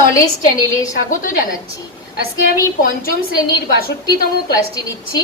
Knowledge চ্যানেলে স্বাগত জানাচ্ছি। আজকে আমি পঞ্চম শ্রেণীর ৬২তম ক্লাসটি নিচ্ছি।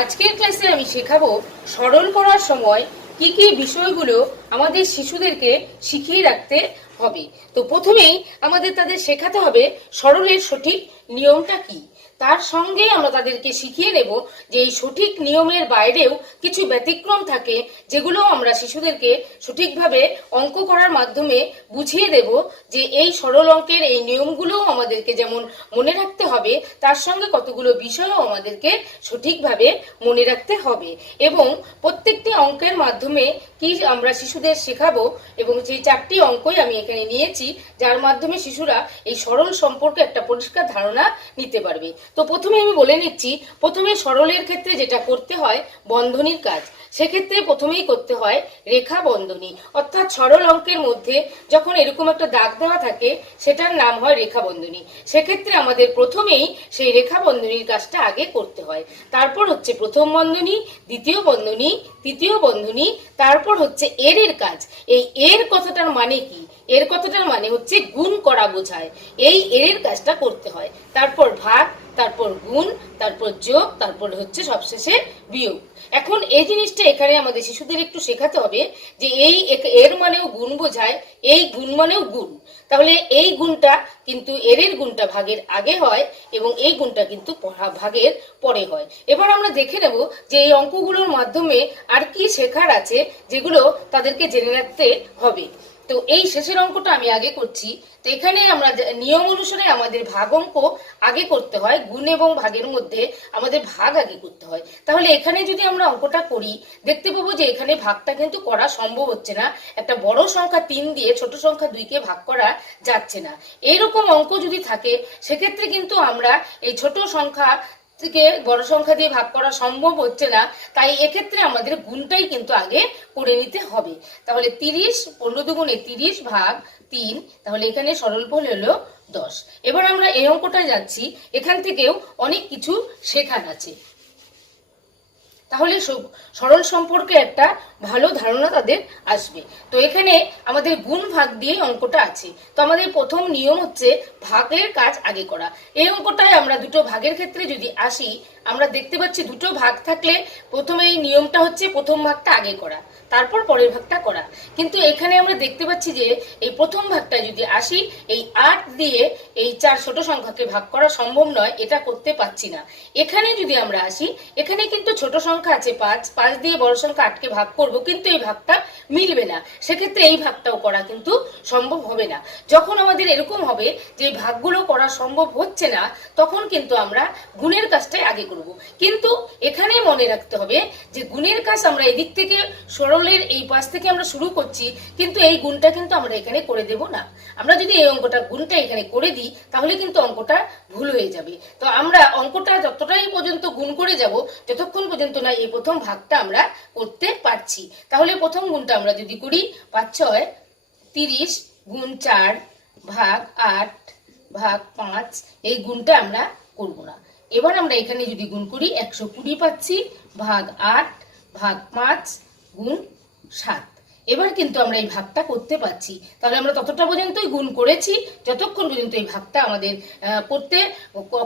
আজকের ক্লাসে আমি শেখাবো সরল করার সময় কি কি বিষয়গুলো আমাদের শিশুদেরকে শিখিয়ে রাখতে হবে। তো প্রথমেই আমাদের তাদের শেখাতে হবে সরলের সঠিক নিয়মটা কি। তার সঙ্গে আমরা তাদেরকে শিখিয়ে নেব যে এই সঠিক নিয়মের বাইরেও কিছু ব্যতিক্রম থাকে, যেগুলো আমরা শিশুদেরকে সঠিকভাবে অঙ্ক করার মাধ্যমে বুঝিয়ে দেব যে এই সরল অঙ্কের এই নিয়মগুলো আমাদেরকে যেমন মনে রাখতে হবে, তার সঙ্গে কতগুলো বিষয়ও আমাদেরকে সঠিকভাবে মনে রাখতে হবে। এবং প্রত্যেকটি অঙ্কের মাধ্যমে কি আমরা শিশুদের শেখাবো, এবং সেই 4টি অঙ্কই আমি এখানে নিয়েছি, যার মাধ্যমে শিশুরা এই সরল সম্পর্কে একটা পরিষ্কার ধারণা নিতে পারবে। তো প্রথমে আমি বলে নিচ্ছি, প্রথমে সরলের ক্ষেত্রে যেটা করতে হয় বন্ধনীর কাজ। সেক্ষেত্রে প্রথমেই করতে হয় রেখা বন্ধনী, অর্থাৎ সরল অঙ্কের মধ্যে যখন এরকম একটা দাগ দেওয়া থাকে সেটার নাম হয় রেখা বন্ধনী। সেক্ষেত্রে আমাদের প্রথমেই সেই রেখা বন্ধনীর কাজটা আগে করতে হয়। তারপর হচ্ছে প্রথম বন্ধনী, দ্বিতীয় বন্ধনী, তৃতীয় বন্ধনী, তারপর হচ্ছে এর কাজ। এই এর কথাটার মানে কি? এর কথাটার মানে হচ্ছে গুণ করা বোঝায়। এই এর কাজটা করতে হয়। তারপর ভাগ, তারপর গুণ, তারপর যোগ, তারপর হচ্ছে সবশেষে বিয়োগ। এখন এই জিনিসটা এখানে আমাদের শিশুদের একটু শেখাতে হবে যে এই এর মানেও গুণ বোঝায়, এই গুণ মানেও গুণ। তাহলে এই গুণটা কিন্তু এর গুণটা ভাগের আগে হয় এবং এই গুণটা কিন্তু ভাগের পরে হয়। এবার আমরা দেখে নেব যে এই অঙ্কগুলোর মাধ্যমে আর কি শেখার আছে, যেগুলো তাদেরকে জেনে রাখতে হবে। তো এই শেষের অঙ্কটা আমি আগে করছি। তো এখানে আমরা নিয়ম অনুসারে আমাদের ভাগ অঙ্ক আগে করতে হয়, গুণ এবং ভাগের মধ্যে আমাদের ভাগ আগে করতে হয়। তাহলে এখানে যদি আমরা অঙ্কটা করি, দেখতে পাবো যে এখানে ভাগটা কিন্তু করা সম্ভব হচ্ছে না। একটা বড় সংখ্যা 3 দিয়ে ছোট সংখ্যা 2কে ভাগ করা যাচ্ছে না। এইরকম অঙ্ক যদি থাকে সেক্ষেত্রে কিন্তু আমরা এই ছোট সংখ্যা থেকে বড় সংখ্যা দিয়ে ভাগ করা সম্ভব হচ্ছে না। তাই এক্ষেত্রে আমাদের গুণটাই কিন্তু আগে করে নিতে হবে। তাহলে 30, 15 দুগুণে 30 ভাগ 3, তাহলে এখানে সরলফল হলো 10। এবার আমরা এই অঙ্কটা যাচ্ছি, এখান থেকেও অনেক কিছু শেখার আছে। তাহলে সরল সম্পর্কে একটা ভালো ধারণা তাদের আসবে। তো এখানে আমাদের গুণ ভাগ দিয়ে অঙ্কটা আছে। তো আমাদের প্রথম নিয়ম হচ্ছে ভাগের কাজ আগে করা। এই অঙ্কটায় আমরা দুটো ভাগের ক্ষেত্রে যদি আসি, আমরা দেখতে পাচ্ছি দুটো ভাগ থাকলে প্রথমে এই নিয়মটা হচ্ছে প্রথম ভাগটা আগে করা, তারপর পরের ভাগটা করা। কিন্তু এখানে আমরা দেখতে পাচ্ছি যে এই প্রথম ভাগটা যদি আসি, এই 8 দিয়ে এই 4 ছোট সংখ্যাকে ভাগ করা সম্ভব নয়, এটা করতে পাচ্ছি না। এখানে যদি আমরা আসি, এখানে কিন্তু ছোট সংখ্যা আছে 5, 5 দিয়ে বড় সংখ্যা 8কে ভাগ করব, কিন্তু এই ভাগটা মিলবে না। সেক্ষেত্রে এই ভাগটাও করা কিন্তু সম্ভব হবে না। যখন আমাদের এরকম হবে যে এই ভাগগুলো করা সম্ভব হচ্ছে না, তখন কিন্তু আমরা গুণের কাজটাই আগে করব। কিন্তু এখানে মনে রাখতে হবে যে গুণের কাজ আমরা এদিক থেকে সরলের এই পাশ থেকে আমরা শুরু করছি, কিন্তু এই গুণটা কিন্তু আমরা এখানে করে দেব না। আমরা যদি এই অঙ্কটা গুণটা এখানে করে দিই, তাহলে কিন্তু অঙ্কটা ভুল হয়ে যাবে। তো আমরা অঙ্কটা যতটাই পর্যন্ত গুণ করে যাব, যতক্ষণ পর্যন্ত না এই প্রথম ভাগটা আমরা করতে পারছি। তাহলে প্রথম গুণটা আমরা যদি করি, 5 6 30 গুণ 4 ভাগ 8 ভাগ 5, এই গুণটা আমরা করব না। এবার আমরা এখানে যদি গুণ করি, 120 পাচ্ছি ভাগ 8 ভাগ 5 গুণ 7। এবার কিন্তু আমরা এই ভাগটা করতে পারছি। তাহলে আমরা ততটা পর্যন্তই গুণ করেছি যতক্ষণ পর্যন্ত এই ভাগটা আমাদের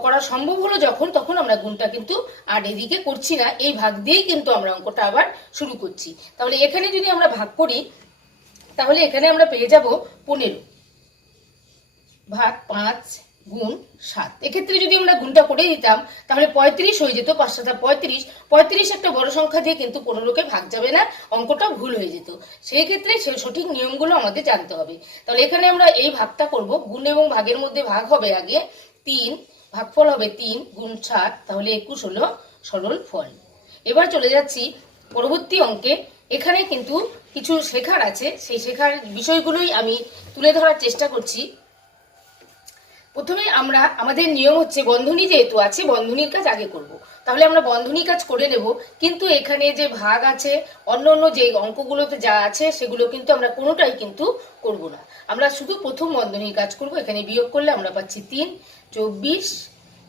করা সম্ভব হলো। তখন আমরা গুণটা কিন্তু আর এদিকে করছি না, এই ভাগ দিয়েই কিন্তু আমরা অঙ্কটা আবার শুরু করছি। তাহলে এখানে যদি আমরা ভাগ করি, তাহলে এখানে আমরা পেয়ে যাব 15 ভাগ 5 গুণ 7। এক্ষেত্রে যদি আমরা গুণটা করে দিতাম, তাহলে 35 হয়ে যেত। 5 7 35, 35 একটা বড় সংখ্যা দিয়ে কিন্তু 15কে ভাগ যাবে না, অঙ্কটা ভুল হয়ে যেত। সেই ক্ষেত্রে সঠিক নিয়মগুলো আমাদের জানতে হবে। তাহলে এখানে আমরা এই ভাগটা করব, গুণ এবং ভাগের মধ্যে ভাগ হবে আগে 3, ভাগফল হবে 3 গুণ 7, তাহলে 21 হলো সরল ফল। এবার চলে যাচ্ছি পরবর্তী অঙ্কে। এখানে কিন্তু কিছু শেখার আছে, সেই শেখার বিষয়গুলোই আমি তুলে ধরার চেষ্টা করছি। প্রথমে আমাদের নিয়ম হচ্ছে বন্ধনী যেহেতু আছে, বন্ধনীর কাজ আগে করব। তাহলে আমরা বন্ধনী কাজ করে নেব, কিন্তু এখানে যে ভাগ আছে, অন্য যে অঙ্কগুলোতে যা আছে, সেগুলো কিন্তু আমরা কোনোটাই কিন্তু করব না। আমরা শুধু প্রথম বন্ধনীর কাজ করব। এখানে বিয়োগ করলে আমরা পাচ্ছি 3 24,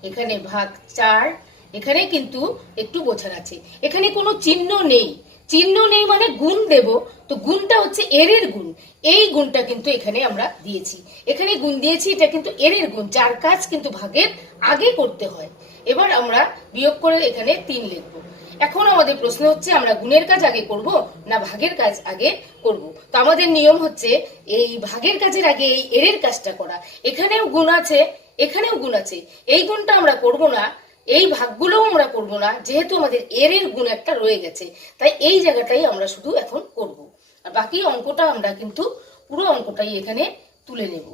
এখানে ভাগ 4। এখানে কিন্তু একটু বোঝার আছে, এখানে কোনো চিহ্ন নেই, চিহ্ন নেই মানে গুণ দেব, তো গুণটা হচ্ছে এর গুণ। এই গুণটা কিন্তু এখানে আমরা দিয়েছি, এখানে গুণ দিয়েছি, এটা কিন্তু এর গুণ, যার কাজ কিন্তু ভাগের আগে করতে হয়। এবার আমরা বিয়োগ করে এখানে 3 লিখবো। এখন আমাদের প্রশ্ন হচ্ছে আমরা গুণের কাজ আগে করব না ভাগের কাজ আগে করব। তো আমাদের নিয়ম হচ্ছে এই ভাগের কাজের আগে এই এর কাজটা করা। এখানেও গুণ আছে, এখানেও গুণ আছে, এই গুণটা আমরা করব না, এই ভাগগুলোও আমরা করব না, যেহেতু আমাদের এর গুণ একটা রয়ে গেছে, তাই এই জায়গাটাই আমরা শুধু এখন করব। আর বাকি অঙ্কটা আমরা কিন্তু পুরো অঙ্কটাই এখানে তুলে নেব,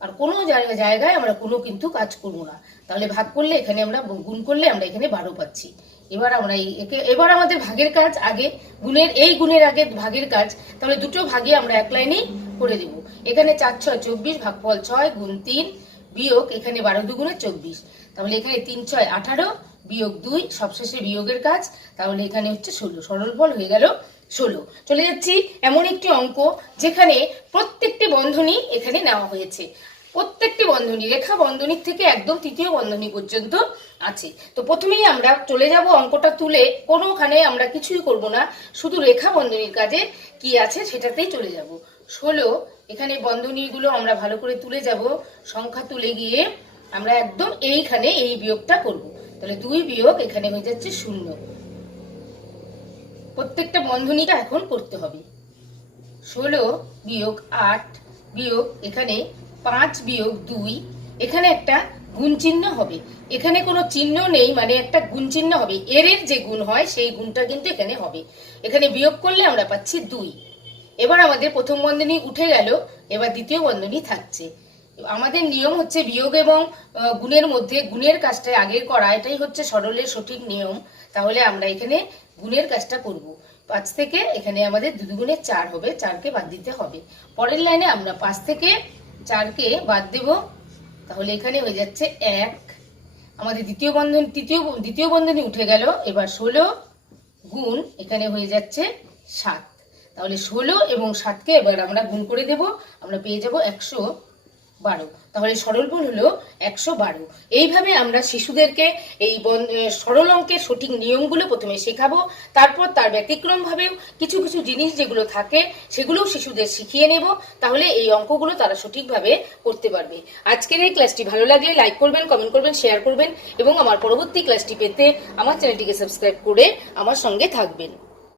আর কোনো জায়গায় আমরা কোনো কিন্তু কাজ করব না। তাহলে ভাগ করলে এখানে আমরা গুণ করলে আমরা এখানে 12 পাচ্ছি। এবার আমরা এবার আমাদের ভাগের কাজ আগে, এই গুণের আগে ভাগের কাজ, তাহলে দুটো ভাগে আমরা এক লাইনেই করে দেব। এখানে 4 6 24, ভাগফল 6 গুণ 3 বিয়োগ এখানে 12 দুগুণে 24, তাহলে এখানে 3 6 18 বিয়োগ 2 সবশেষে বিয়োগের কাজ, তাহলে এখানে হচ্ছে 16। সরলফল হয়ে গেল 16। চলে যাচ্ছি এমন একটি অঙ্ক যেখানে প্রত্যেকটি বন্ধনী এখানে নেওয়া হয়েছে, প্রত্যেকটি বন্ধনী রেখা বন্ধনীর থেকে একদম তৃতীয় বন্ধনী পর্যন্ত আছে। তো প্রথমেই আমরা চলে যাব অঙ্কটা তুলে, কোনোখানে আমরা কিছুই করব না, শুধু রেখা বন্ধনীর কাজে কি আছে সেটাতেই চলে যাব। 16 এখানে বন্ধনীগুলো আমরা ভালো করে তুলে যাব, সংখ্যা তুলে গিয়ে আমরা একদম এইখানে এই বিয়োগটা করব। তাহলে 2 বিয়োগ এখানে হয়ে যাচ্ছে 0। প্রত্যেকটা বন্ধনীটা এখন করতে হবে। 16 বিয়োগ 8 বিয়োগ এখানে 5 বিয়োগ 2, এখানে একটা গুণ চিহ্ন হবে, এখানে কোনো চিহ্ন নেই মানে একটা গুণ চিহ্ন হবে, এর যে গুণ হয় সেই গুণটা কিন্তু এখানে হবে। এখানে বিয়োগ করলে আমরা পাচ্ছি 2। এবার আমাদের প্রথম বন্ধনী উঠে গেল, এবার দ্বিতীয় বন্ধনী থাকছে। আমাদের নিয়ম হচ্ছে বিয়োগ এবং গুণের মধ্যে গুণের কাজটা আগে করা, এটাই হচ্ছে সরলের সঠিক নিয়ম। তাহলে আমরা এখানে গুণের কাজটা করব। 5 থেকে এখানে আমাদের 2 দুগুণে 4 হবে, 4কে বাদ দিতে হবে। পরের লাইনে আমরা 5 থেকে 4কে বাদ দেব, তাহলে এখানে হয়ে যাচ্ছে 1। আমাদের দ্বিতীয় বন্ধনী উঠে গেল। এবার 16 গুণ এখানে হয়ে যাচ্ছে 7, তাহলে 16 এবং 7কে এবার আমরা গুণ করে দেব, আমরা পেয়ে যাব 112। তাহলে সরলফল হলো 112। এইভাবে আমরা শিশুদেরকে এই সরল অঙ্কের সঠিক নিয়মগুলো প্রথমে শেখাবো, তারপর তার ব্যতিক্রম ভাবেও কিছু কিছু জিনিস যেগুলো থাকে সেগুলোও শিশুদের শিখিয়ে নেব, তাহলে এই অঙ্কগুলো তারা সঠিকভাবে করতে পারবে। আজকের এই ক্লাসটি ভালো লাগলে লাইক করবেন, কমেন্ট করবেন, শেয়ার করবেন এবং আমার পরবর্তী ক্লাসটি পেতে আমার চ্যানেলটিকে সাবস্ক্রাইব করে আমার সঙ্গে থাকবেন।